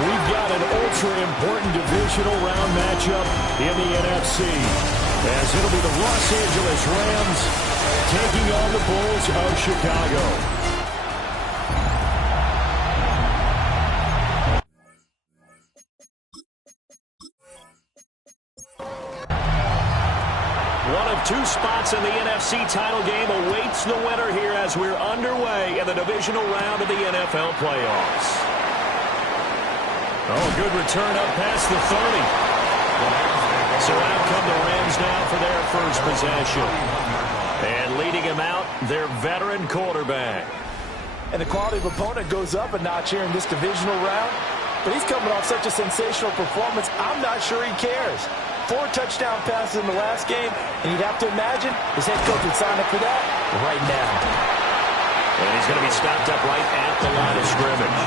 we've got an ultra-important divisional round matchup in the NFC, as it'll be the Los Angeles Rams taking on the Bulls of Chicago. One of two spots in the NFC title game awaits the winner here as we're underway in the divisional round of the NFL playoffs. Oh, good return up past the 30. So out come the Rams now for their first possession. And leading him out, their veteran quarterback. And the quality of opponent goes up a notch here in this divisional round. But he's coming off such a sensational performance, I'm not sure he cares. 4 touchdown passes in the last game, and you'd have to imagine his head coach would sign up for that right now. And he's going to be stopped up right at the line of scrimmage.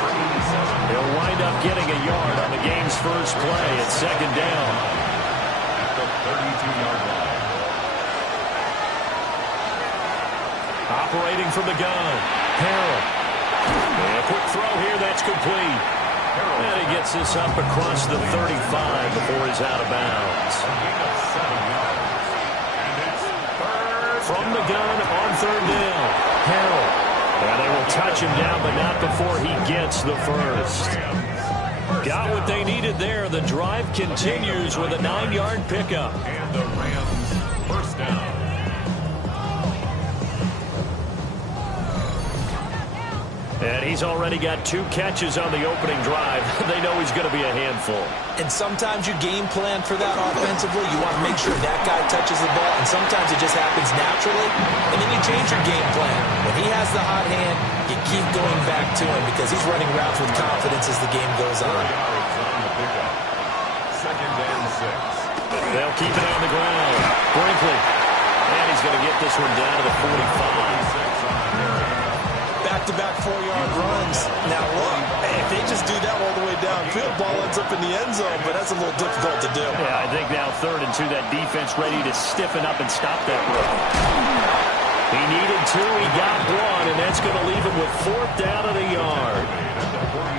He'll wind up getting a yard on the game's first play at second down. At the 32-yard line. Operating from the gun, Harrell. And a quick throw here that's complete. And he gets this up across the 35 before he's out of bounds. From the gun on third down, Harrell. And they will touch him down, but not before he gets the first. Got what they needed there. The drive continues with a 9-yard pickup. And the Rams first down. And he's already got 2 catches on the opening drive. They know he's going to be a handful. And sometimes you game plan for that offensively. You want to make sure that guy touches the ball, and sometimes it just happens naturally, and then you change your game plan. When he has the hot hand, you keep going back to him because he's running routes with confidence as the game goes on. Second and 6. They'll keep it on the ground. Brinkley. And he's going to get this one down to the 45. Back-to-back 4-yard runs. Now, look, if they just do that all the way downfield, ball ends up in the end zone, but that's a little difficult to do. Yeah, I think now 3rd and 2, that defense ready to stiffen up and stop that run. He needed 2, he got 1, and that's going to leave him with 4th down and a yard.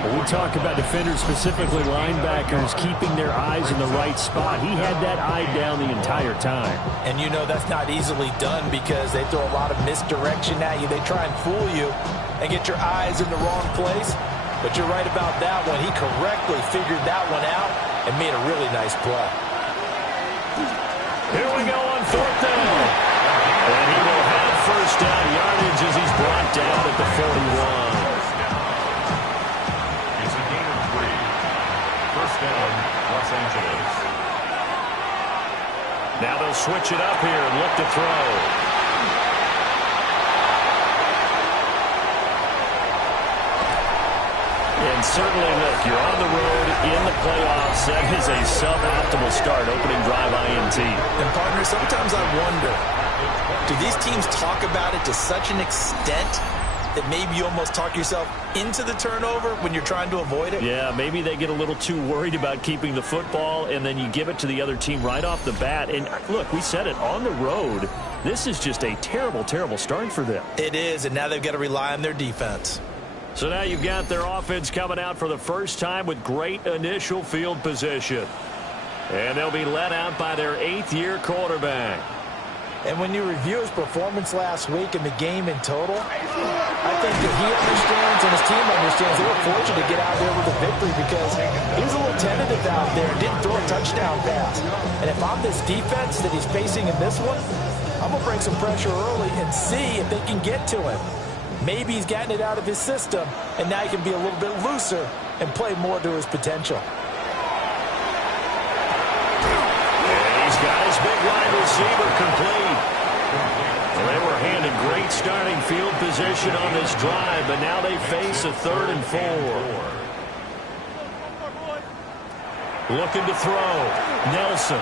Well, we talk about defenders, specifically linebackers, keeping their eyes in the right spot. He had that eye down the entire time. And you know that's not easily done because they throw a lot of misdirection at you. They try and fool you and get your eyes in the wrong place. But you're right about that one. He correctly figured that one out and made a really nice play. Here we go on 4th down. And he will have first down yardage as he's brought down at the 41. It's a gain of 3. First down, Los Angeles. Now they'll switch it up here and look to throw. And certainly, look, you're on the road in the playoffs. That is a suboptimal start, opening drive INT. And, partner, sometimes I wonder, do these teams talk about it to such an extent that maybe you almost talk yourself into the turnover when you're trying to avoid it? Yeah, maybe they get a little too worried about keeping the football, and then you give it to the other team right off the bat. And, look, we said it, on the road, this is just a terrible, terrible start for them. It is, and now they've got to rely on their defense. So now you've got their offense coming out for the first time with great initial field position. And they'll be led out by their 8th-year quarterback. And when you review his performance last week in the game in total, I think that he understands and his team understands they were fortunate to get out there with a victory because he was a little tentative out there and didn't throw a touchdown pass. And if I'm this defense that he's facing in this one, I'm going to bring some pressure early and see if they can get to him. Maybe he's gotten it out of his system, and now he can be a little bit looser and play more to his potential. And he's got his big wide receiver complete. Well, they were handed great starting field position on this drive, but now they face a 3rd and 4. Looking to throw. Nelson.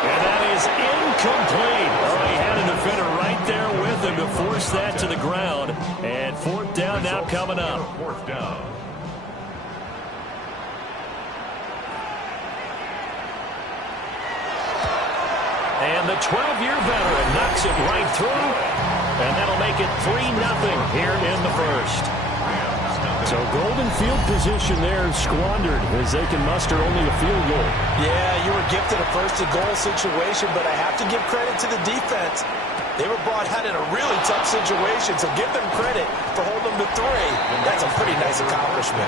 And that is incomplete. Oh, he had a defender right there with him to force that to the ground. And 4th down now coming up. 4th down. And the 12-year veteran knocks it right through. And that'll make it 3-0 here in the first. So golden field position there squandered as they can muster only a field goal. Yeah, you were gifted a first-and-goal situation, but I have to give credit to the defense. They were brought out in a really tough situation, so give them credit for holding them to 3. That's a pretty nice accomplishment.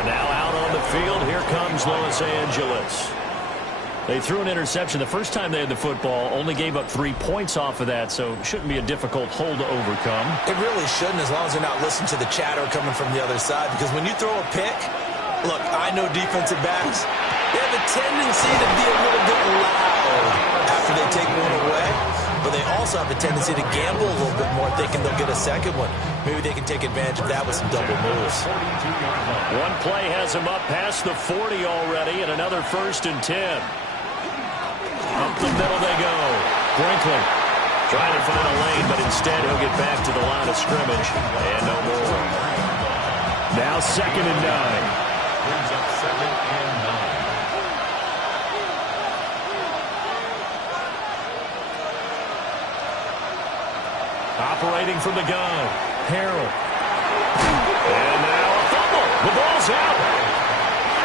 And now out on the field, here comes Los Angeles. They threw an interception the first time they had the football, only gave up 3 points off of that, so it shouldn't be a difficult hole to overcome. It really shouldn't, as long as they're not listening to the chatter coming from the other side, because when you throw a pick, look, I know defensive backs, they have a tendency to be a little bit loud after they take one away, but they also have a tendency to gamble a little bit more, thinking they'll get a second one. Maybe they can take advantage of that with some double moves. One play has him up past the 40 already, and another 1st and 10. Up the middle they go. Brinkley trying to find a lane, but instead he'll get back to the line of scrimmage. And no more. Now 2nd and 9. Brings up 2nd and 9. Operating from the gun. Harrell. And now a fumble. The ball's out.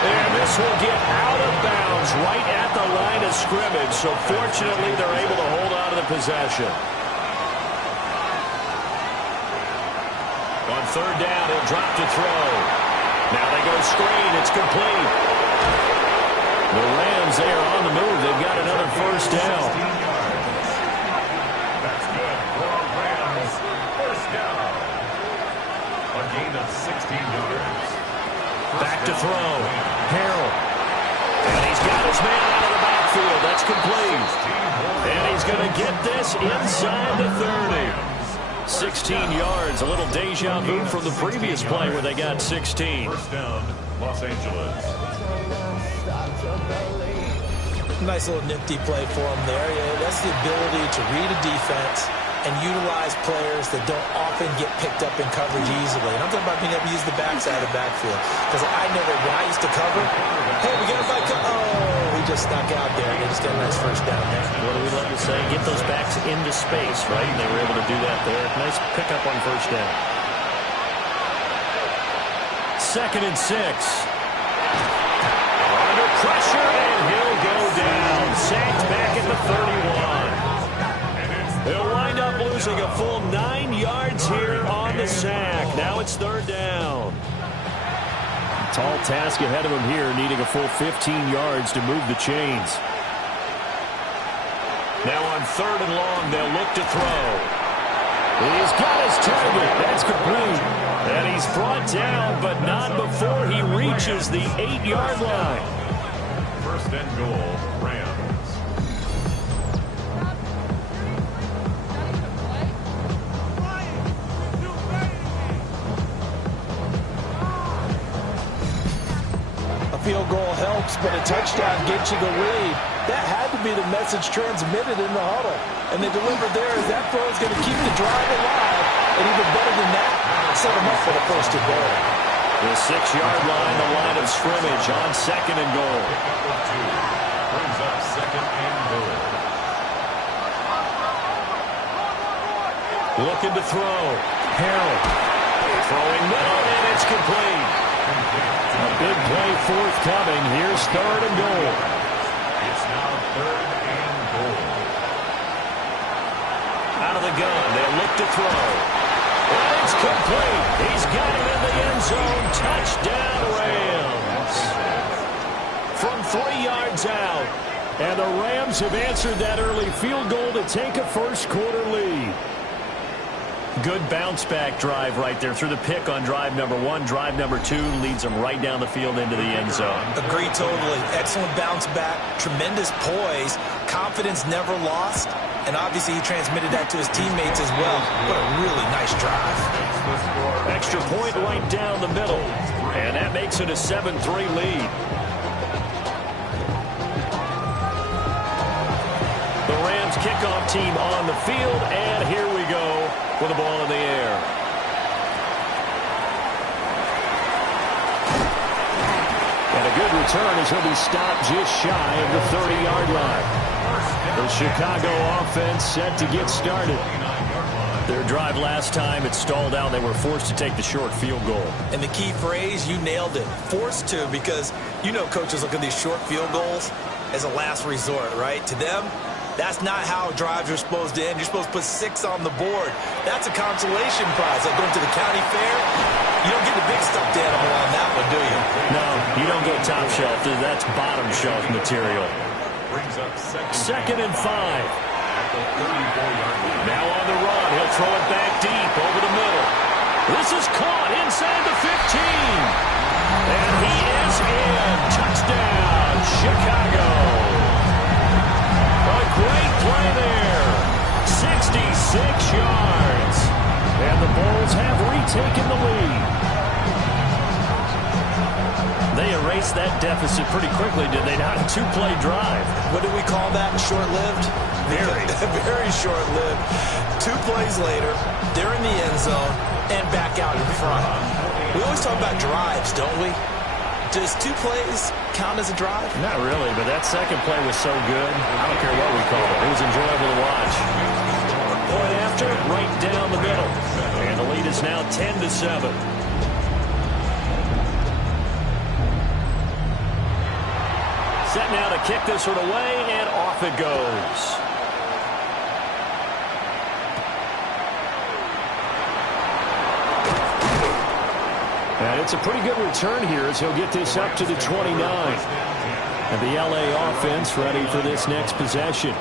And this will get out of bounds right at the line of scrimmage. So fortunately, they're able to hold on to the possession. On 3rd down, he'll drop to throw. Now they go screen. It's complete. The Rams, they are on the move. They've got another 1st down. That's good for Rams. 1st down. A gain of 16 yards. Back to throw. Harrell. And he's got his man out of the backfield. That's complete. And he's going to get this inside the 30. 16 yards. A little deja vu from the previous play where they got 16. 1st down, Los Angeles. Nice little nifty play for them there. Yeah, that's the ability to read a defense and utilize players that don't often get picked up in coverage easily. And I'm talking about being able to use the backside of the backfield. Because when I used to cover, hey, we got a back. Oh, he just snuck out there. They just got a nice 1st down there. What do we love to say? Get those backs into space, right? And they were able to do that there. Nice pickup on 1st down. 2nd and 6. Under pressure, and he'll go down. Sacked back at the 31. They'll wind up losing a full 9 yards here on the sack. Now it's 3rd down. Tall task ahead of him here, needing a full 15 yards to move the chains. Now on 3rd and long, they'll look to throw. He's got his target. That's complete. And he's brought down, but not before he reaches the 8-yard line. 1st and goal, Rams. Field goal helps, but a touchdown gets you the lead. That had to be the message transmitted in the huddle. And they delivered there as that throw is going to keep the drive alive. And even better than that, set them up for the 1st and goal. The 6-yard line, the line of scrimmage on 2nd and goal. Pickup of 2. Brings up 2nd and goal. Looking to throw. Harrell. Throwing middle, and it's complete. A big play forthcoming. Here's 3rd and goal. It's now 3rd and goal. Out of the gun, they'll look to throw. And it's complete. He's got him in the end zone. Touchdown, Rams. From 3 yards out. And the Rams have answered that early field goal to take a 1st quarter lead. Good bounce-back drive right there through the pick on drive number 1. Drive number 2 leads them right down the field into the end zone. Agree totally. Excellent bounce back. Tremendous poise. Confidence never lost. And obviously he transmitted that to his teammates as well. What a really nice drive. Extra point right down the middle. And that makes it a 7-3 lead. The Rams kickoff team on the field. And here we go. With the ball in the air. And a good return as he'll be stopped just shy of the 30-yard line. The Chicago offense set to get started. Their drive last time. It stalled out. They were forced to take the short field goal. And the key phrase, you nailed it, forced to, because you know coaches look at these short field goals as a last resort, right? To them, that's not how drives are supposed to end. You're supposed to put 6 on the board. That's a consolation prize. Like going to the county fair, you don't get the big stuffed animal on that one, do you? No, you don't go top shelf. That's bottom shelf material. Brings up Second and 5. Now on the run. He'll throw it back deep over the middle. This is caught inside the 15. And he is in. Touchdown, Chicago. A great play there. 66 yards. And the Bulls have retaken the lead. They erased that deficit pretty quickly, did they not? A 2-play drive. What do we call that? Short-lived? Very. Very short-lived. 2 plays later, they're in the end zone and back out in front. We always talk about drives, don't we? Does 2 plays count as a drive? Not really, but that second play was so good. I don't care what we call it. It was enjoyable to watch. Point after, right down the middle. And the lead is now 10-7. Set now to kick this one away, and off it goes. And it's a pretty good return here as he'll get this up to the 29. And the LA offense ready for this next possession.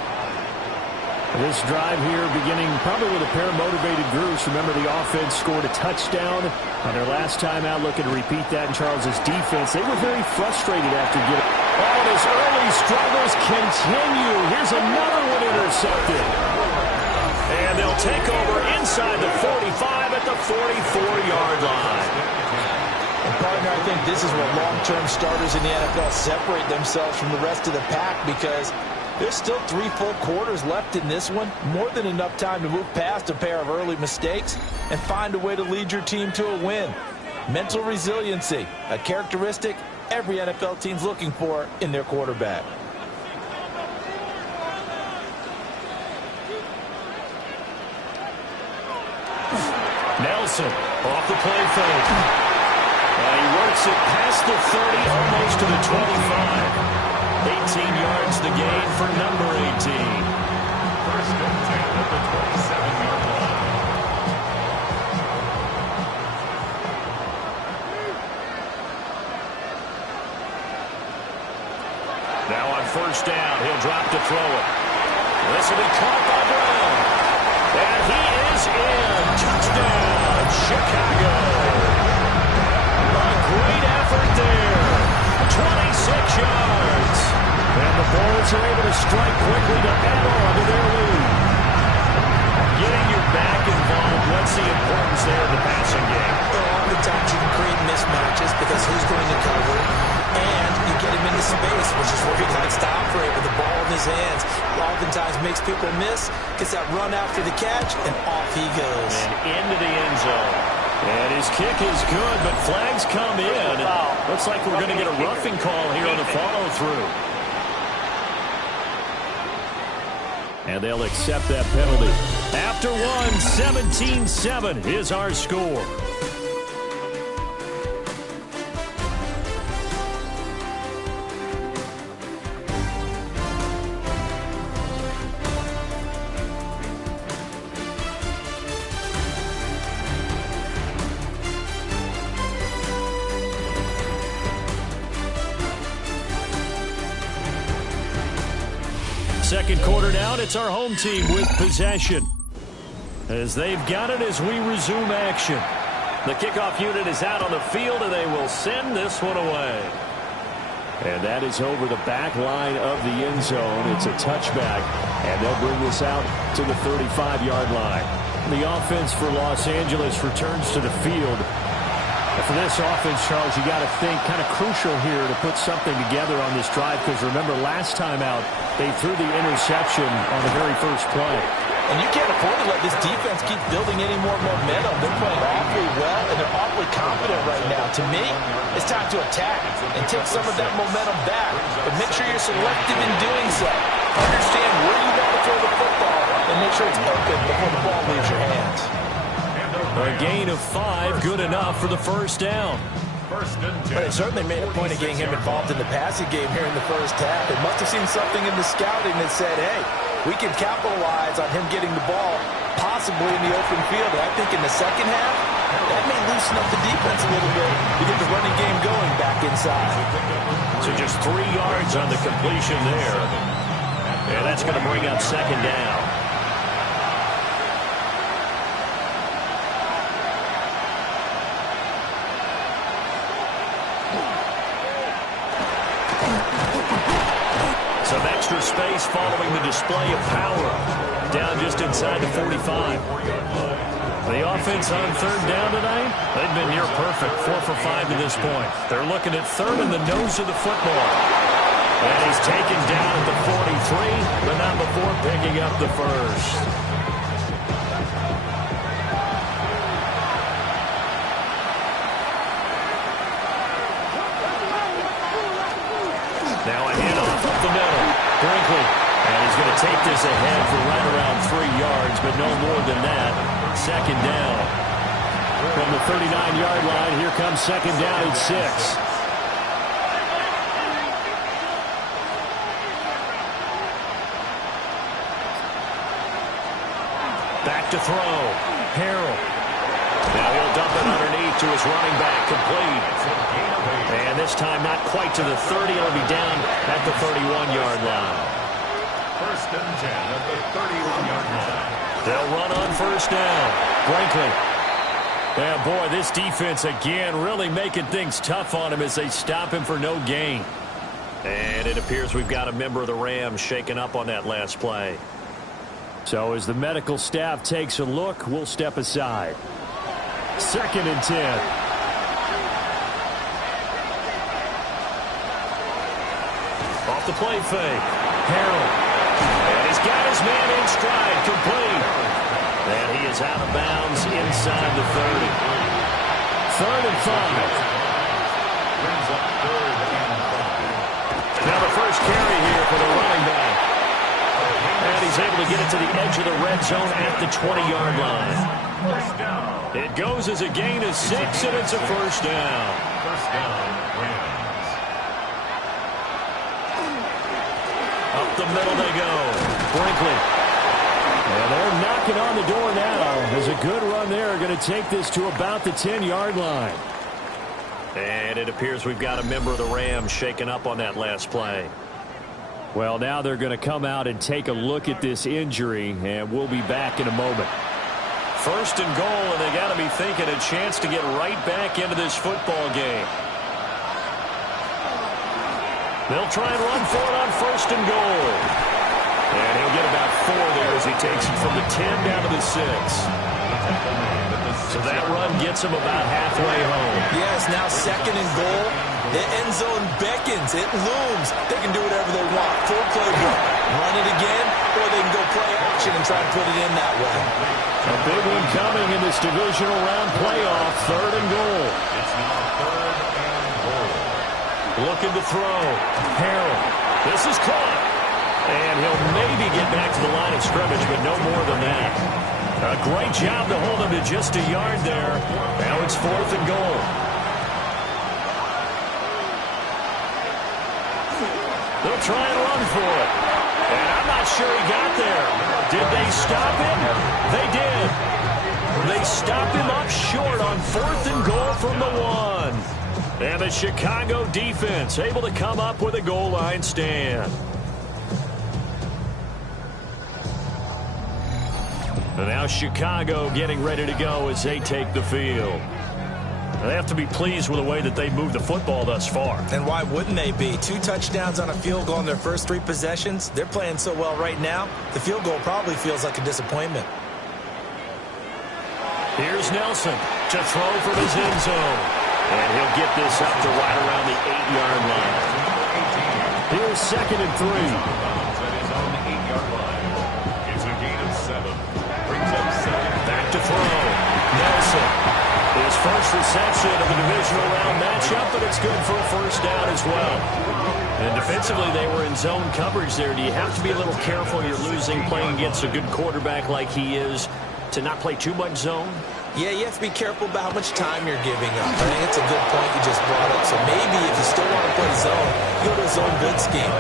This drive here beginning probably with a pair of motivated groups. Remember, the offense scored a touchdown on their last time out. Looking to repeat that in Charles's defense. They were very frustrated after getting... Oh, his early struggles continue. Here's another one intercepted. And they'll take over inside the 45 at the 44-yard line. And partner, I think this is where long-term starters in the NFL separate themselves from the rest of the pack, because there's still 3 full quarters left in this one. More than enough time to move past a pair of early mistakes and find a way to lead your team to a win. Mental resiliency, a characteristic every NFL team's looking for in their quarterback. Nelson off the play fake. He works it past the 30, almost to the 25. 18 yards the gain for number 18. First and 10 at the 27-yard line. Now on first down, he'll drop to throw it. This will be caught by Brown. And he is in. Touchdown, Chicago. A great effort there. 26 yards. And the Bulls are able to strike quickly to add on to their lead. Getting your back involved, what's the importance there in the passing game? Well, oftentimes you can create mismatches because who's going to cover it, and you get him into space, which is where he likes to operate with the ball in his hands. Oftentimes makes people miss, gets that run after the catch, and off he goes. And into the end zone. And his kick is good, but flags come in. Looks like we're going to get a roughing call here on the follow-through. And they'll accept that penalty. After one, 17-7 is our score. Second quarter now, and it's our home team with possession. As they've got it as we resume action. The kickoff unit is out on the field, and they will send this one away. And that is over the back line of the end zone. It's a touchback, and they'll bring this out to the 35-yard line. The offense for Los Angeles returns to the field. And for this offense, Charles, you got to think kind of crucial here to put something together on this drive, because remember, last time out, they threw the interception on the very first play. And you can't afford to let this defense keep building any more momentum. They're playing awfully well, and they're awfully confident right now. To me, it's time to attack and take some of that momentum back. But make sure you're selective in doing so. Understand where you want to throw the football and make sure it's open before the ball leaves your hands. A gain of 5, good enough for the first down. First and 10. But it certainly made a point of getting him involved in the passing game here in the first half. It must have seen something in the scouting that said, hey, we can capitalize on him getting the ball possibly in the open field. And I think in the second half, that may loosen up the defense a little bit to get the running game going back inside. So just 3 yards on the completion there. And that's going to bring up second down. Some extra space following the display of power. Down just inside the 45. The offense on third down tonight, they've been near perfect, 4 for 5 to this point. They're looking at third in the nose of the football. And he's taken down at the 43, but not before picking up the first. Now a handoff up the middle. Brinkley. And he's going to take this ahead for right around 3 yards, but no more than that. Second down. From the 39-yard line, here comes second down at 6. Back to throw. Harrell. Now he'll dump it underneath to his running back. Complete. And this time not quite to the 30. It'll be down at the 31-yard line. First and 10 at the 31-yard line. They'll run on first down. Brinkley. Yeah, boy, this defense again really making things tough on him as they stop him for no gain. And it appears we've got a member of the Rams shaken up on that last play. So as the medical staff takes a look, we'll step aside. Second and 10. Off the play fake. Harrell. And he's got his man in stride. Complete. And he is out of bounds inside the 30. Third and 5. Brings up third and 5. Now the first carry here for the running back. And he's able to get it to the edge of the red zone at the 20-yard line. First down. It goes as a gain of 6, and it's a first down. First down, Rams. Up the middle they go. Brinkley. And they're knocking on the door now. There's a good run there. Going to take this to about the 10-yard line. And it appears we've got a member of the Rams shaken up on that last play. Well, now they're going to come out and take a look at this injury, and we'll be back in a moment. First and goal, and they got to be thinking a chance to get right back into this football game. They'll try and run for it on first and goal. And he'll get about 4 there as he takes it from the 10 down to the 6. So that run gets him about halfway home. Yes, now second and goal. The end zone beckons. It looms. They can do whatever they want. Full playbook. Run it again, or they can go play action and try to put it in that way. A big one coming in this divisional round playoff. Third and goal. It's now third and goal. Looking to throw. Harrell. This is caught. And he'll maybe get back to the line of scrimmage, but no more than that. A great job to hold him to just a yard there. Now it's fourth and goal. They'll try and run for it. And I'm not sure he got there. Did they stop him? They did. They stopped him up short on fourth and goal from the 1. And the Chicago defense able to come up with a goal line stand. And now Chicago getting ready to go as they take the field. They have to be pleased with the way that they moved the football thus far. And why wouldn't they be? 2 touchdowns on a field goal in their first 3 possessions. They're playing so well right now, the field goal probably feels like a disappointment. Here's Nelson to throw from his end zone. And he'll get this up to right around the 8-yard line. Here's second and 3. That is on the 8-yard line. It's a gain of 7. Brings up second. Back to throw. Nelson. His first reception of the divisional round matchup, but it's good for a first down as well. And defensively, they were in zone coverage there. Do you have to be a little careful? You're losing playing against a good quarterback like he is to not play too much zone? Yeah, you have to be careful about how much time you're giving up. I think it's a good point you just brought up. So maybe if you still want to play zone, you go to a zone good scheme.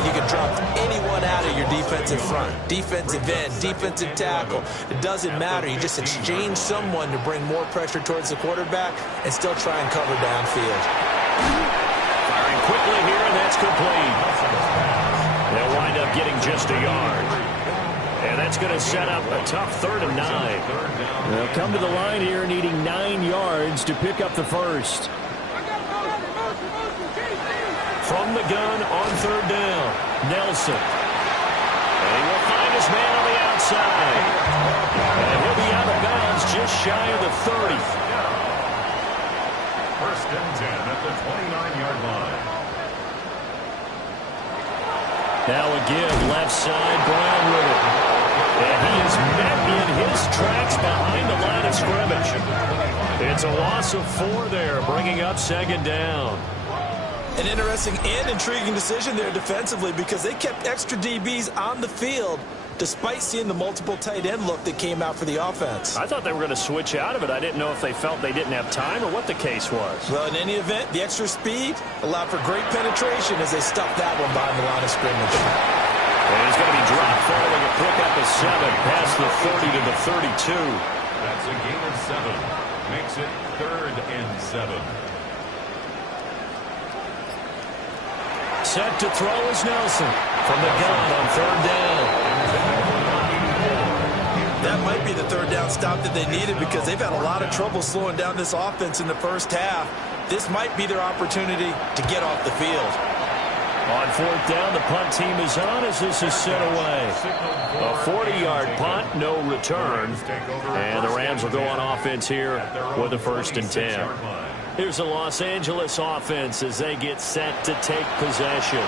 And you can drop anyone out of your defensive front. Defensive end, defensive tackle. It doesn't matter. You just exchange someone to bring more pressure towards the quarterback and still try and cover downfield. Firing quickly here, and that's complete. They'll wind up getting just a yard. And that's going to set up a tough 3rd and 9. They'll come to the line here needing 9 yards to pick up the first. From the gun on 3rd down, Nelson. And he will find his man on the outside. And he'll be out of bounds just shy of the 30. 1st and 10 at the 29-yard line. Now a give, left side, Brown with it. And he is met in his tracks behind the line of scrimmage. It's a loss of 4 there, bringing up 2nd down. An interesting and intriguing decision there defensively because they kept extra DBs on the field despite seeing the multiple tight end look that came out for the offense. I thought they were going to switch out of it. I didn't know if they felt they didn't have time or what the case was. Well, in any event, the extra speed allowed for great penetration as they stuffed that one behind the line of scrimmage. And he's going to be dropped following a pickup of 7 past the 30 to the 32. That's a gain of 7. Makes it 3rd and 7. Set to throw is Nelson from the gun on 3rd down. That might be the 3rd down stop that they needed because they've had a lot of trouble slowing down this offense in the first half. This might be their opportunity to get off the field. On 4th down, the punt team is on as this is set away. A 40-yard punt, no return. And the Rams will go on offense here with a 1st and 10. Here's the Los Angeles offense as they get set to take possession.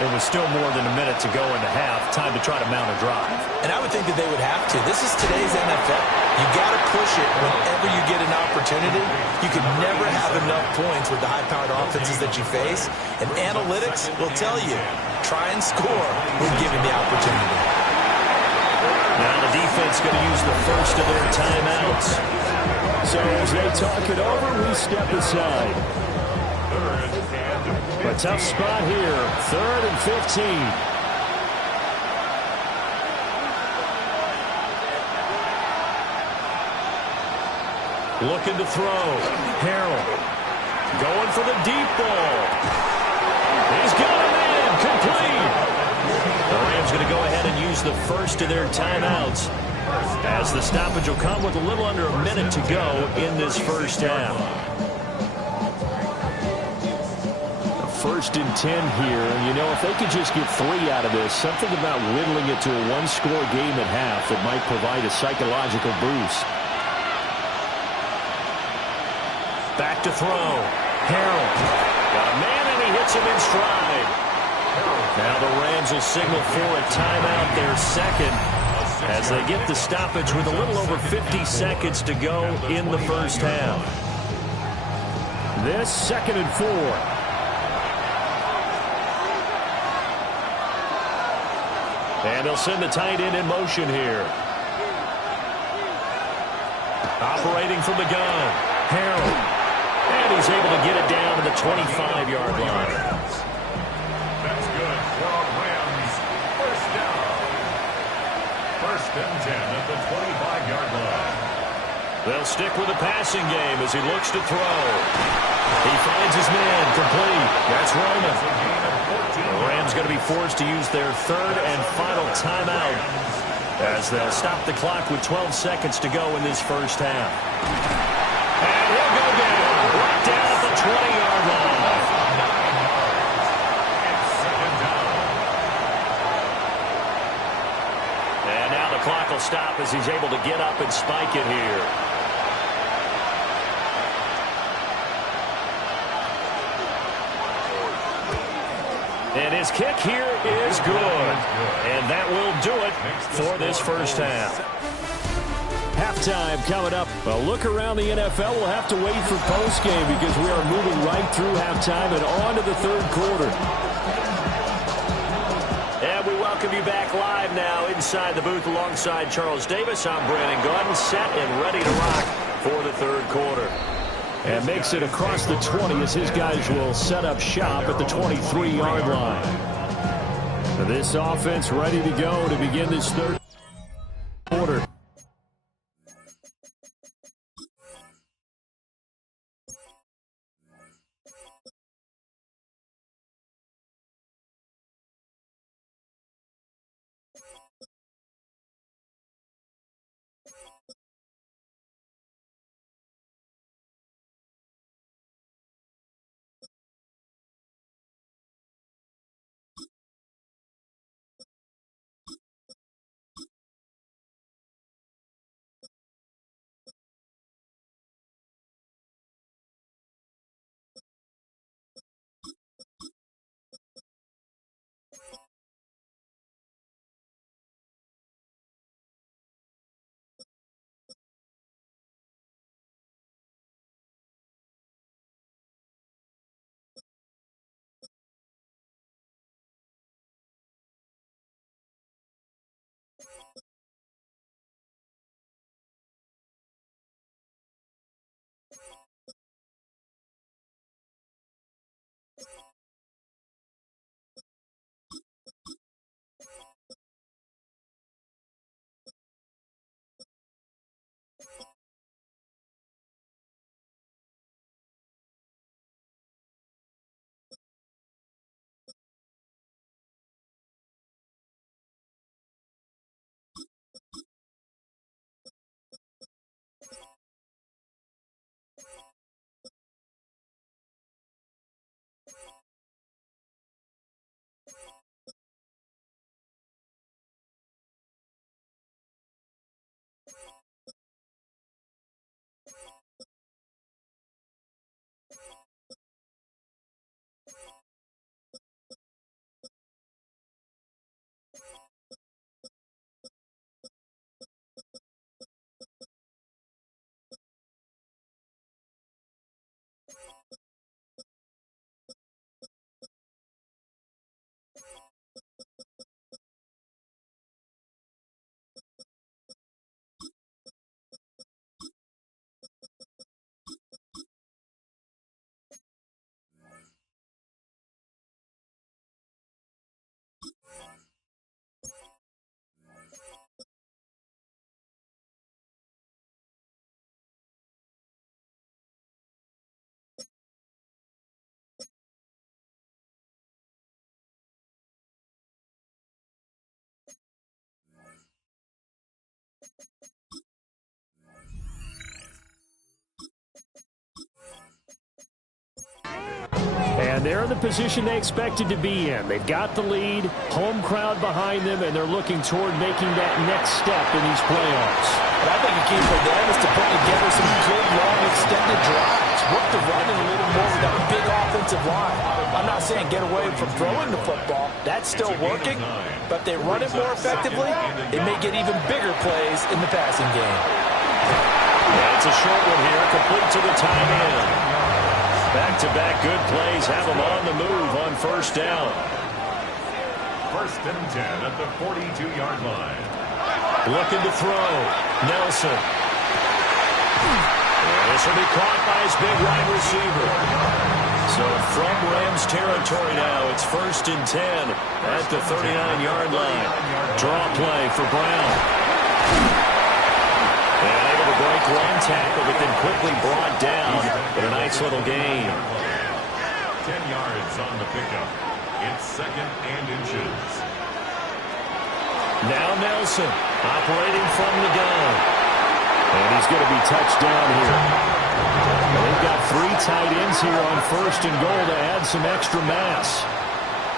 There was still more than a minute to go in the half. Time to try to mount a drive. And I would think that they would have to. This is today's NFL. You got to push it whenever you get an opportunity. You can never have enough points with the high-powered offenses that you face. And analytics will tell you, try and score when given the opportunity. Now the defense going to use the first of their timeouts. So as they talk it over, we step aside. A tough spot here. 3rd and 15. Looking to throw. Harrell. Going for the deep ball. He's got a man. Complete. The Rams going to go ahead and use the first of their timeouts, as the stoppage will come with a little under a minute to go in this first half. 1st and 10 here. And, you know, if they could just get 3 out of this, something about whittling it to a 1-score game at half that might provide a psychological boost. Back to throw. Harrell. Got a man, and he hits him in stride. Now the Rams will signal for a timeout, their 2nd, as they get the stoppage with a little over 50 seconds to go in the first half. This 2nd and 4. And they'll send the tight end in motion here. Operating from the gun. Harrell. And he's able to get it down to the 25-yard line. That's good for Rams. 1st down. 1st and 10 at the 25-yard line. They'll stick with the passing game as he looks to throw. He finds his man. Complete. That's Roman. The Rams going to be forced to use their 3rd and final timeout as they'll stop the clock with 12 seconds to go in this first half. And he'll go down, right down at the 20-yard line. And now the clock will stop as he's able to get up and spike it here. And his kick here is good. And that will do it for this first half. Halftime coming up. A look around the NFL. We'll have to wait for postgame because we are moving right through halftime and on to the 3rd quarter. And we welcome welcome you back live now inside the booth alongside Charles Davis. I'm Brandon Gaudin, set and ready to rock for the third quarter. And makes it across the 20 as his guys will set up shop at the 23-yard line. This offense ready to go to begin this third quarter. And they're in the position they expected to be in. They've got the lead, home crowd behind them, and they're looking toward making that next step in these playoffs. But I think a key for them is to put together some good, long, extended drives. Work the running a little more with that big offensive line. I'm not saying get away from throwing the football. That's still working. But if they run it more effectively, it may get even bigger plays in the passing game. Yeah, it's a short one here, complete to the tight end. Back-to-back good plays have them on the move on first down. First and 10 at the 42-yard line. Looking to throw. Nelson. This will be caught by his big wide receiver. So from Rams territory now, it's first and 10 at the 39-yard line. Draw play for Brown. And able to break one tackle, but then quickly brought down with a nice little gain. 10 yards on the pickup. It's second and inches. Now Nelson operating from the gun. And he's going to be touched down here. And they've got three tight ends here on first and goal to add some extra mass.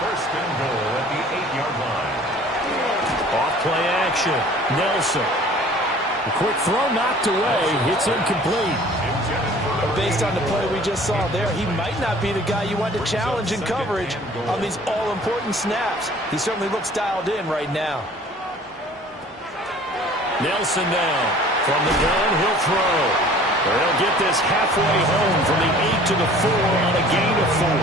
First and goal at the 8-yard line. Off play action. Nelson. A quick throw knocked away. It's incomplete. Based on the play we just saw there, he might not be the guy you want to challenge in coverage on these all-important snaps. He certainly looks dialed in right now. Nelson now. From the gun, he'll throw. They'll get this halfway home from the 8 to the 4 on a gain of 4.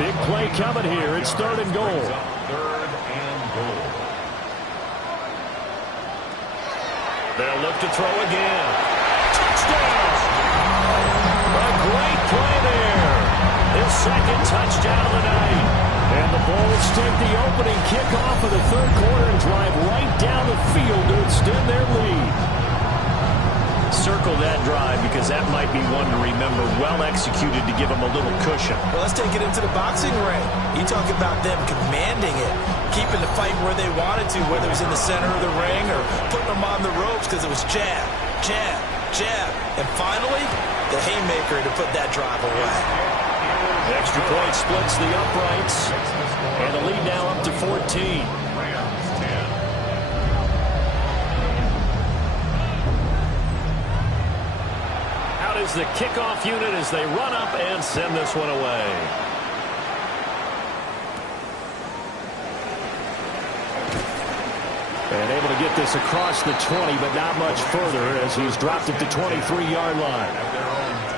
Big play coming here. It's third and goal. Third and goal. They'll look to throw again. Touchdown! A great play there. His second touchdown of the night. And the Bulls take the opening kickoff of the third quarter and drive right down the field to extend their lead. Circle that drive because that might be one to remember. Well executed to give them a little cushion. Well, let's take it into the boxing ring. You talk about them commanding it, keeping the fight where they wanted to, whether it was in the center of the ring or putting them on the ropes because it was jab, jab, jab. And finally, the haymaker to put that drive away. The extra point splits the uprights. And the lead now up to 14. Rams 10. Out is the kickoff unit as they run up and send this one away. And able to get this across the 20, but not much further as he's dropped it to 23-yard line.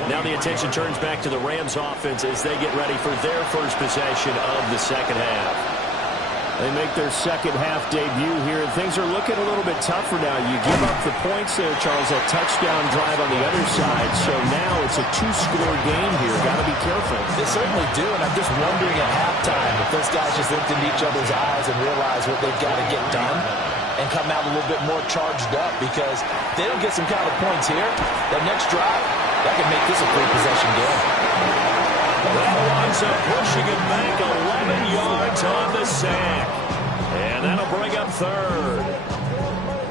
Now the attention turns back to the Rams offense as they get ready for their first possession of the second half. They make their second half debut here, and things are looking a little bit tougher now. You give up the points there, Charles, that touchdown drive on the other side. So now it's a two-score game here. Got to be careful. They certainly do, and I'm just wondering at halftime if those guys just looked into each other's eyes and realized what they've got to get done and come out a little bit more charged up, because if they don't get some kind of points here, that next drive, that could make this a three-possession game. That winds up pushing him back 11 yards on the sack. And that'll bring up third.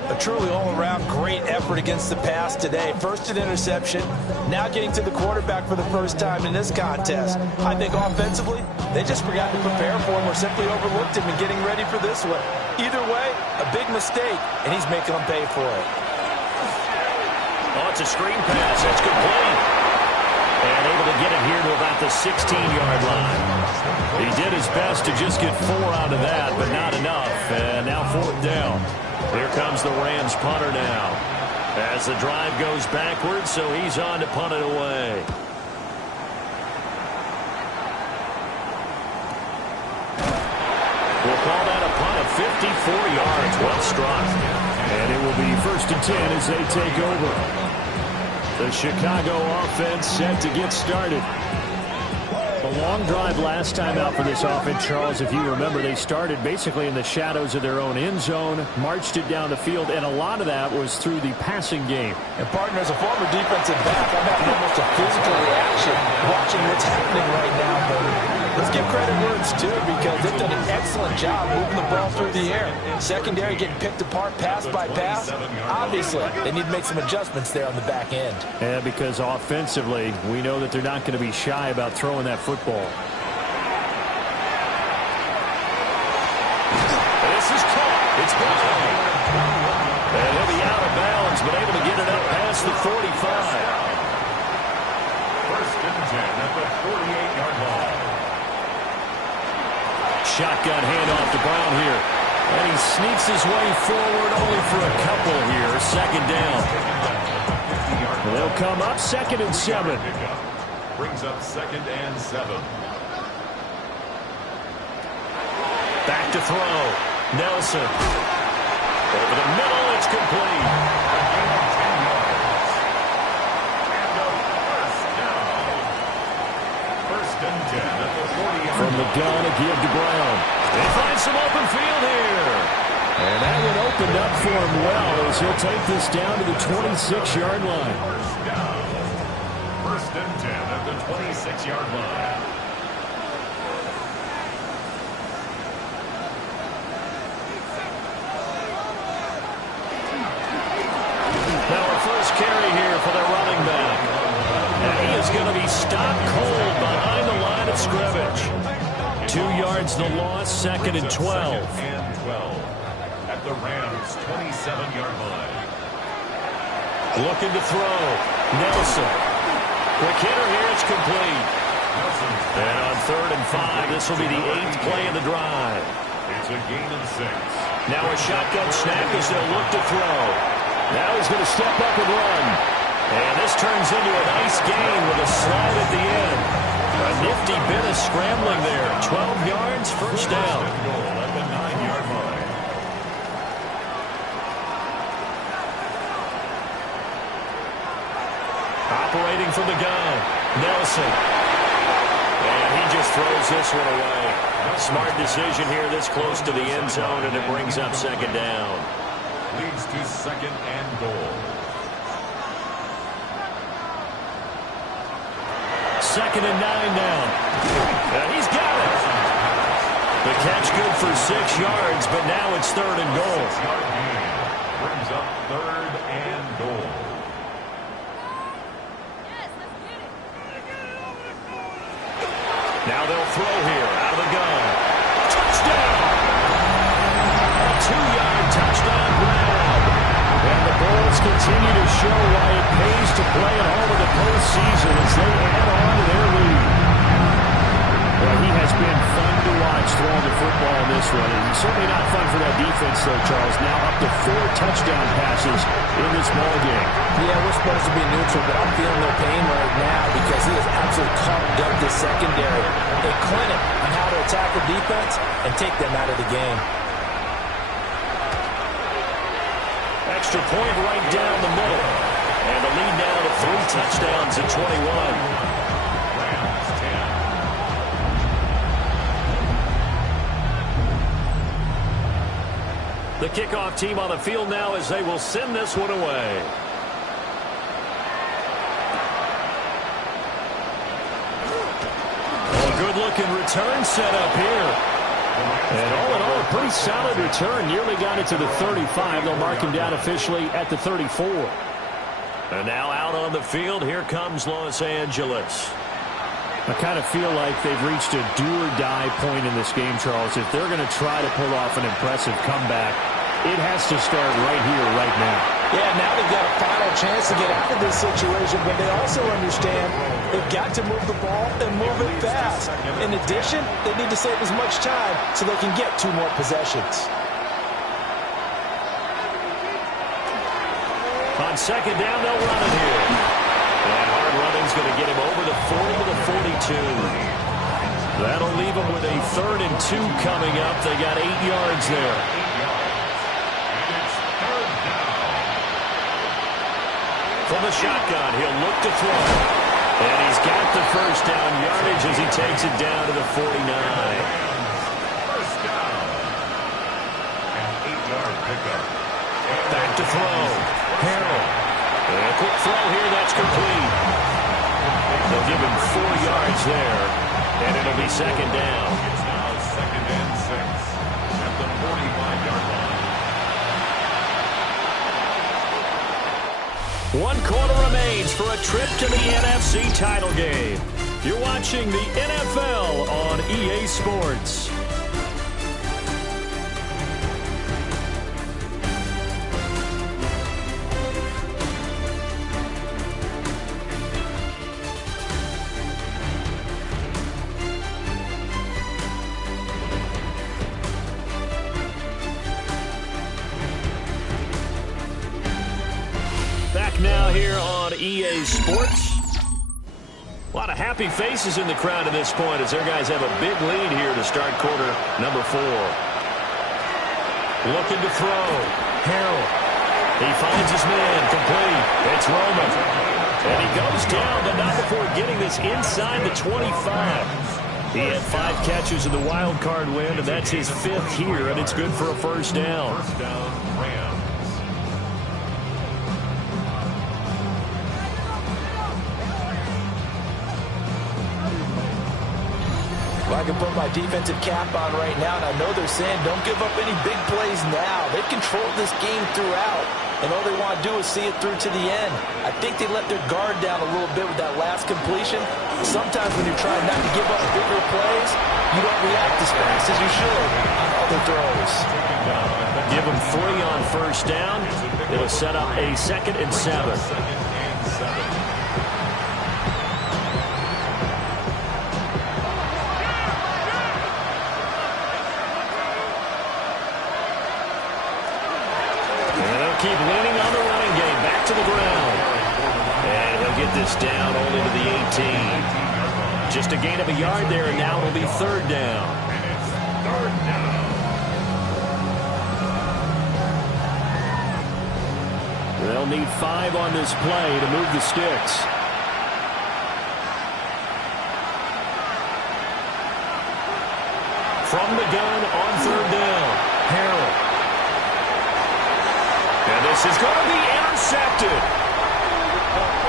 A truly all-around great effort against the pass today. First an interception, now getting to the quarterback for the first time in this contest. I think offensively, they just forgot to prepare for him or simply overlooked him in getting ready for this one. Either way, a big mistake, and he's making them pay for it. Oh, it's a screen pass. That's complete. And able to get it here to about the 16-yard line. He did his best to just get 4 out of that, but not enough. And now fourth down. Here comes the Rams punter now. As the drive goes backwards, so he's on to punt it away. We'll call that a punt of 54 yards. Well struck. And it will be 1st and 10 as they take over. The Chicago offense set to get started. A long drive last time out for this offense, Charles. If you remember, they started basically in the shadows of their own end zone, marched it down the field, and a lot of that was through the passing game. And, partner, as a former defensive back, I'm having almost a physical reaction watching what's happening right now. But let's give credit where it's due, because they've done an excellent job moving the ball through the air. Secondary getting picked apart pass by pass. Obviously, they need to make some adjustments there on the back end. Yeah, because offensively, we know that they're not going to be shy about throwing that football. This is caught. It's Brown. And he'll be out of bounds, but able to get it up past the 45. 1st and 10 at the 48-yard line. Shotgun handoff to Brown here. And he sneaks his way forward only for a couple here. Second down. They'll come up 2nd and 7. Brings up 2nd and 7. Back to throw. Nelson. Over the middle, it's complete. A gain of 10 yards. And a first down. 1st and 10 at the 40-yard line. From the gun, a give to Brown. They find some open field here. And that one opened up for him well as he'll take this down to the 26-yard line. First down. 1st and 10 at the 26-yard line. Now our first carry here for their running back. And he is going to be stopped cold behind the line of scrimmage. 2 yards the loss, 2nd and 12. 2nd and 12 at the Rams' 27-yard line. Looking to throw. Nelson. Quick hitter here, it's complete. And on 3rd and 5, this will be the 8th play of the drive. It's a gain of 6. Now a shotgun snap as they'll look to throw. Now he's going to step up and run. And this turns into a nice gain with a slide at the end. A nifty bit of scrambling there. 12 yards, first down. Goal at the 9-yard line. from the gun. Nelson. And he just throws this one away. Smart decision here this close to the end zone, and it brings up second down. Leads to second and goal. Second and 9 now. And he's got it. The catch good for 6 yards, but now it's third and goal. 6-yard gain brings up third and goal. Now they'll throw here out of the gun. Touchdown! A 2-yard touchdown grab. And the Bulls continue to show why it pays to play at home in the postseason as they add on to their lead. Well, he has been fun to watch throwing the football in this one. And certainly not fun for that defense, though, Charles. Now up to 4 touchdown passes in this ball game. Yeah, we're supposed to be neutral, but I'm feeling their pain right now because he has absolutely carved up this secondary. A clinic on how to attack the defense and take them out of the game. Extra point right down the middle. And the lead now to 3 touchdowns at 21. Rams 10. The kickoff team on the field now as they will send this one away. A good-looking return set up here. And all in all, a pretty solid return. Nearly got it to the 35. They'll mark him down officially at the 34. And now out on the field, here comes Los Angeles. I kind of feel like they've reached a do-or-die point in this game, Charles. If they're going to try to pull off an impressive comeback, it has to start right here, right now. Yeah, now they've got a final chance to get out of this situation, but they also understand they've got to move the ball and move it fast. In addition, they need to save as much time so they can get 2 more possessions. On second down, they'll run it here. And hard running's going to get him over the 40 to the 42. That'll leave him with a 3rd and 2 coming up. They got 8 yards there. From the shotgun, he'll look to throw. And he's got the first down yardage as he takes it down to the 49. First down. An 8-yard pickup. Back to throw. Harrell. And a quick throw here, that's complete. They'll give him 4 yards there, and it'll be second down. It's now second and 6 at the 45-yard line. 1 quarter remains for a trip to the NFC title game. You're watching the NFL on EA Sports. Now here on EA Sports. A lot of happy faces in the crowd at this point as their guys have a big lead here to start quarter number 4. Looking to throw. Harrell. He finds his man. Complete. It's Roman. And he goes down, but not before getting this inside the 25. He had 5 catches in the wild card win, and that's his 5th here, and it's good for a first down. First down, Rams. Well, I can put my defensive cap on right now, and I know they're saying don't give up any big plays now. They've controlled this game throughout, and all they want to do is see it through to the end. I think they let their guard down a little bit with that last completion. Sometimes when you're trying not to give up bigger plays, you don't react as fast as you should on other throws. Give them 3 on first down. It'll set up a 2nd and 7. Keep leaning on the running game. Back to the ground. And he'll get this down only to the 18. Just a gain of a yard there, and now it'll be 3rd down. And it's 3rd down. They'll need 5 on this play to move the sticks. from the gun on third down. Harrell. And this is going to be intercepted.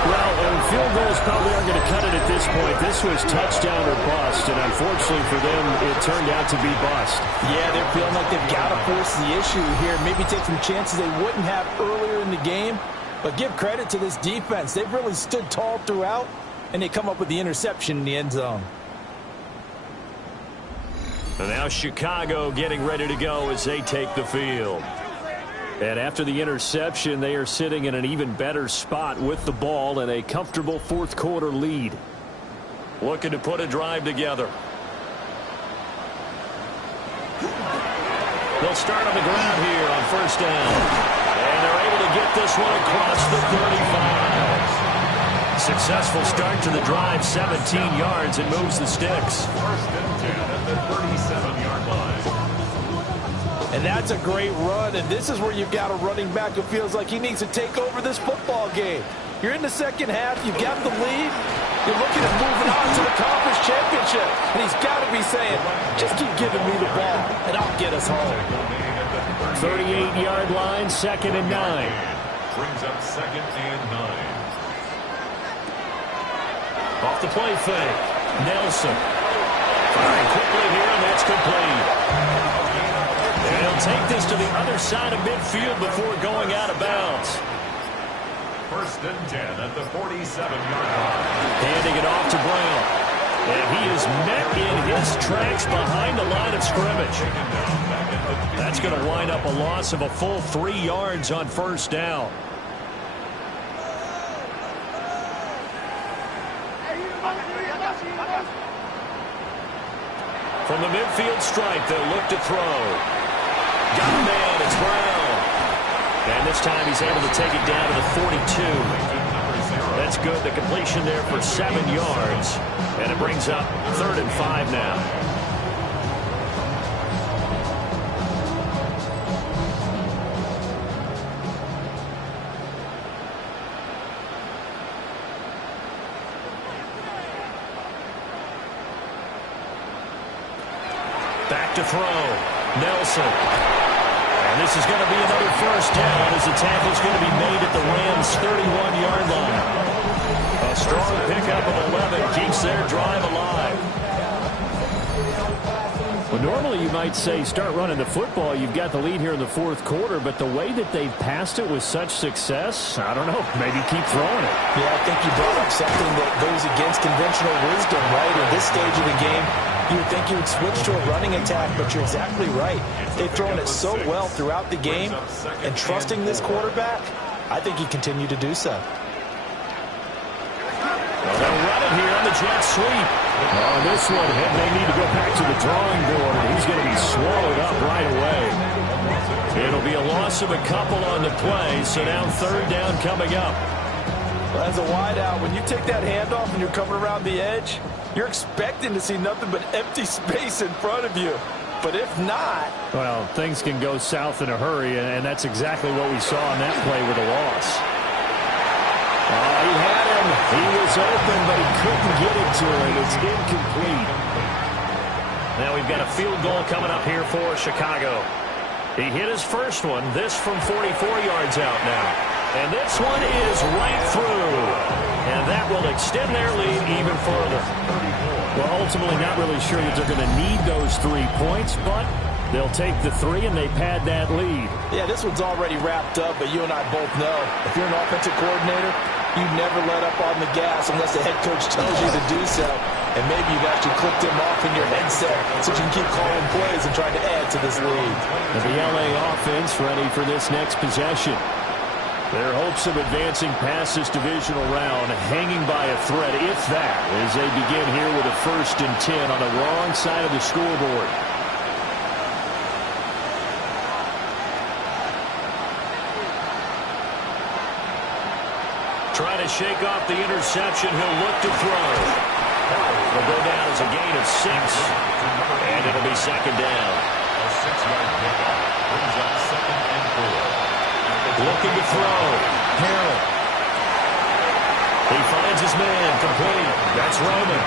Well, field goals probably aren't going to cut it at this point. This was touchdown or bust, and unfortunately for them, it turned out to be bust. Yeah, they're feeling like they've got to force the issue here. Maybe take some chances they wouldn't have earlier in the game. But give credit to this defense. They've really stood tall throughout, and they come up with the interception in the end zone. And now Chicago getting ready to go as they take the field. And after the interception, they are sitting in an even better spot with the ball and a comfortable fourth quarter lead. Looking to put a drive together. They'll start on the ground here on first down. And they're able to get this one across the 35. Successful start to the drive, 17 yards, and moves the sticks. First and 10 at the 37-yard line. And that's a great run, and this is where you've got a running back who feels like he needs to take over this football game. You're in the second half, you've got the lead, you're looking at moving on to the conference championship, and he's got to be saying, just keep giving me the ball, and I'll get us home. 38-yard line, 2nd and 9. Brings up 2nd and 9. Off the play fake. Nelson. Firing quickly here, and that's complete. And he'll take this to the other side of midfield before going out of bounds. First and 10 at the 47-yard line. Handing it off to Brown. And he is met in his tracks behind the line of scrimmage. That's going to wind up a loss of a full 3 yards on first down. From the midfield stripe, they'll look to throw. Got a man, it's Brown. And this time he's able to take it down to the 42. That's good. The completion there for 7 yards. And it brings up 3rd and 5 now. Back to throw. Nelson. And this is going to be another first down as the tackle's going to be made at the Rams' 31-yard line. A strong pickup of 11 keeps their drive alive. Well, normally you might say start running the football. You've got the lead here in the fourth quarter, but the way that they've passed it with such success, I don't know, maybe keep throwing it. Yeah, I think you brought up something that goes against conventional wisdom, right? In this stage of the game, you would think you would switch to a running attack, but you're exactly right. They've thrown it so well throughout the game, and trusting this quarterback, I think you continue to do so. Well, they'll run it here on the jet sweep. Oh, this one, they need to go back to the drawing board, and he's going to be swallowed up right away. It'll be a loss of a couple on the play, so now 3rd down coming up. Well, as a wideout, when you take that handoff and you're coming around the edge, you're expecting to see nothing but empty space in front of you. But if not... Well, things can go south in a hurry, and that's exactly what we saw on that play with a loss. Oh, he had him. He was open, but he couldn't get it to him. It's incomplete. Now we've got a field goal coming up here for Chicago. He hit his first one. This from 44 yards out now. And this one is right through. And that will extend their lead even further. Well, ultimately not really sure that they're going to need those 3 points, but they'll take the 3 and they pad that lead. Yeah, this one's already wrapped up, but you and I both know if you're an offensive coordinator, you never let up on the gas unless the head coach tells you to do so. And maybe you've actually clicked him off in your headset so you can keep calling plays and trying to add to this lead. And the LA offense ready for this next possession. Their hopes of advancing past this divisional round hanging by a thread, if that, as they begin here with a 1st and 10 on the wrong side of the scoreboard. Trying to shake off the interception. He'll look to throw. Will go down as a gain of 6. And it'll be 2nd down. A 6-yard pickup brings up 2nd and 4. Looking to throw. Harrell. He finds his man. Complete. That's Roman.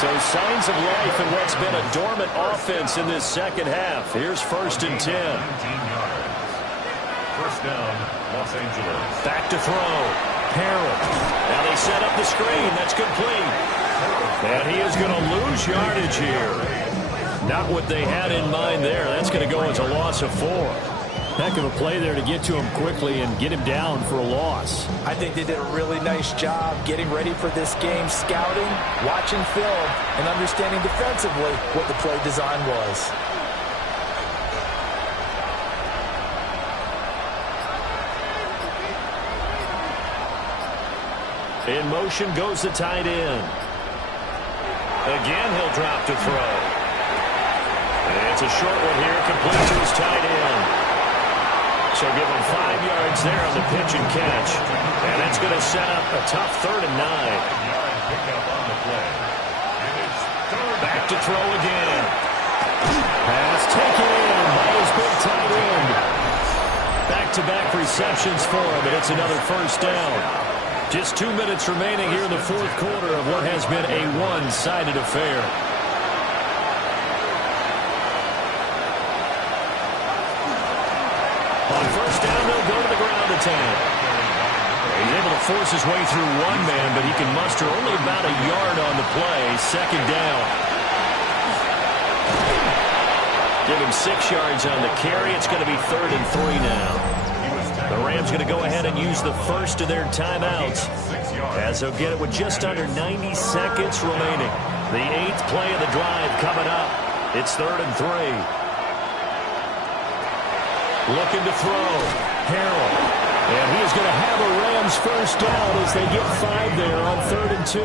So signs of life in what's been a dormant offense in this second half. Here's 1st and 10. 19 yards. First down, Los Angeles. Back to throw. Harrell. Now they set up the screen. That's complete. And he is going to lose yardage here. Not what they had in mind there. That's going to go as a loss of 4. Heck of a play there to get to him quickly and get him down for a loss. I think they did a really nice job getting ready for this game, scouting, watching film, and understanding defensively what the play design was. In motion goes the tight end. Again, he'll drop to throw. It's a short one here, complete to his tight end. So give him 5 yards there on the pitch and catch. And that's going to set up a tough 3rd and 9. Back to throw again. Pass taken in by his big tight end. Back-to-back receptions for him, and it's another 1st down. Just 2 minutes remaining here in the 4th quarter of what has been a one-sided affair. On 1st down, they'll go to the ground attack. He's able to force his way through one man, but he can muster only about a yard on the play. 2nd down. Give him 6 yards on the carry. It's going to be 3rd and 3 now. The Rams going to go ahead and use the first of their timeouts, as they'll get it with just under 90 seconds remaining. The 8th play of the drive coming up. It's 3rd and 3. Looking to throw. Harrell. And he is going to have a Rams first down as they get 5 there on 3rd and 2.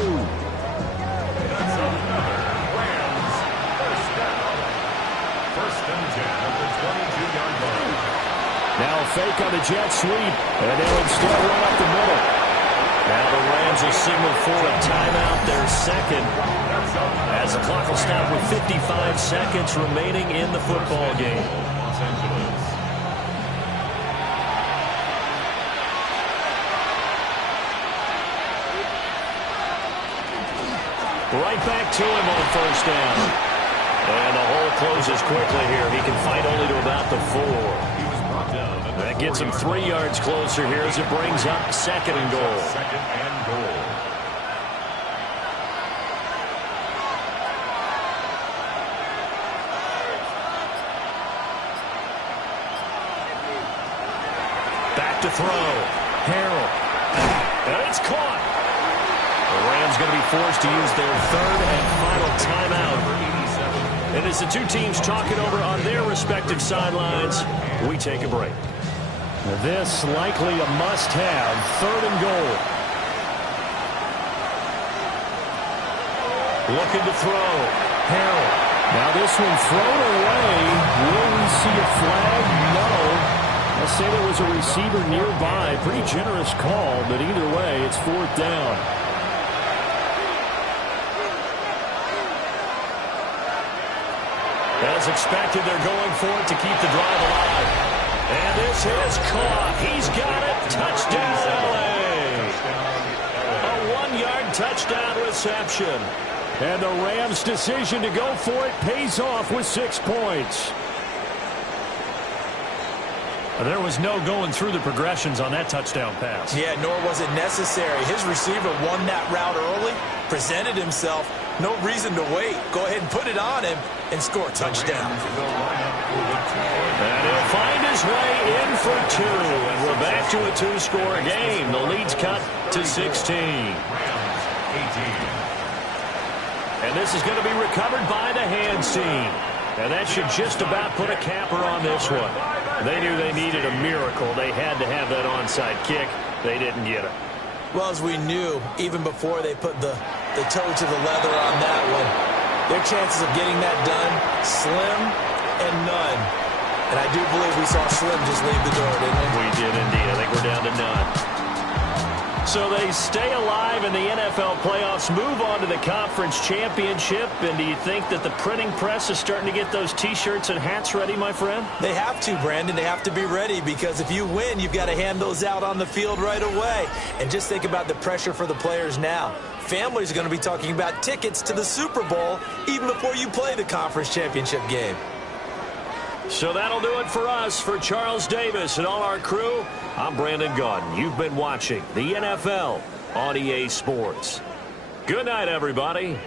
Rams first down. 1st and 10 at the 22-yard line. Now a fake on the jet sweep. And they'll instead run up the middle. Now the Rams will signal for a timeout, their 2nd. As the clock will stop with 55 seconds remaining in the football game. Los Angeles. Right back to him on 1st down. And the hole closes quickly here. He can fight only to about the 4. That gets him 3 yards closer here as it brings up 2nd and goal. 2nd and goal. Back to throw. Harrell. And it's caught. The Rams going to be forced to use their 3rd and final timeout. And as the two teams talk it over on their respective sidelines, we take a break. This likely a must-have, 3rd and goal. Looking to throw. Harrell. Now this one thrown away. Will we see a flag? No. I'll say there was a receiver nearby. Pretty generous call, but either way, it's 4th down. As expected, they're going for it to keep the drive alive. And this is caught. He's got it. Touchdown, LA. A 1-yard touchdown reception. And the Rams' decision to go for it pays off with 6 points. There was no going through the progressions on that touchdown pass. Yeah, nor was it necessary. His receiver won that route early, presented himself. No reason to wait. Go ahead and put it on him and score a touchdown. And he'll find his way in for 2. And we're back to a 2-score game. The lead's cut to 16. And this is going to be recovered by the hands team. And that should just about put a capper on this one. They knew they needed a miracle. They had to have that onside kick. They didn't get it. Well, as we knew, even before they put the toe to the leather on that one, their chances of getting that done, slim and none. And I do believe we saw Slim just leave the door, didn't we? We did indeed. I think we're down to none. So they stay alive in the NFL playoffs, move on to the conference championship. And do you think that the printing press is starting to get those T-shirts and hats ready, my friend? They have to, Brandon. They have to be ready because if you win, you've got to hand those out on the field right away. And just think about the pressure for the players now. families are going to be talking about tickets to the Super Bowl even before you play the conference championship game. So that'll do it for us. For Charles Davis and all our crew, I'm Brandon Gaudin. You've been watching the NFL on EA Sports. Good night, everybody.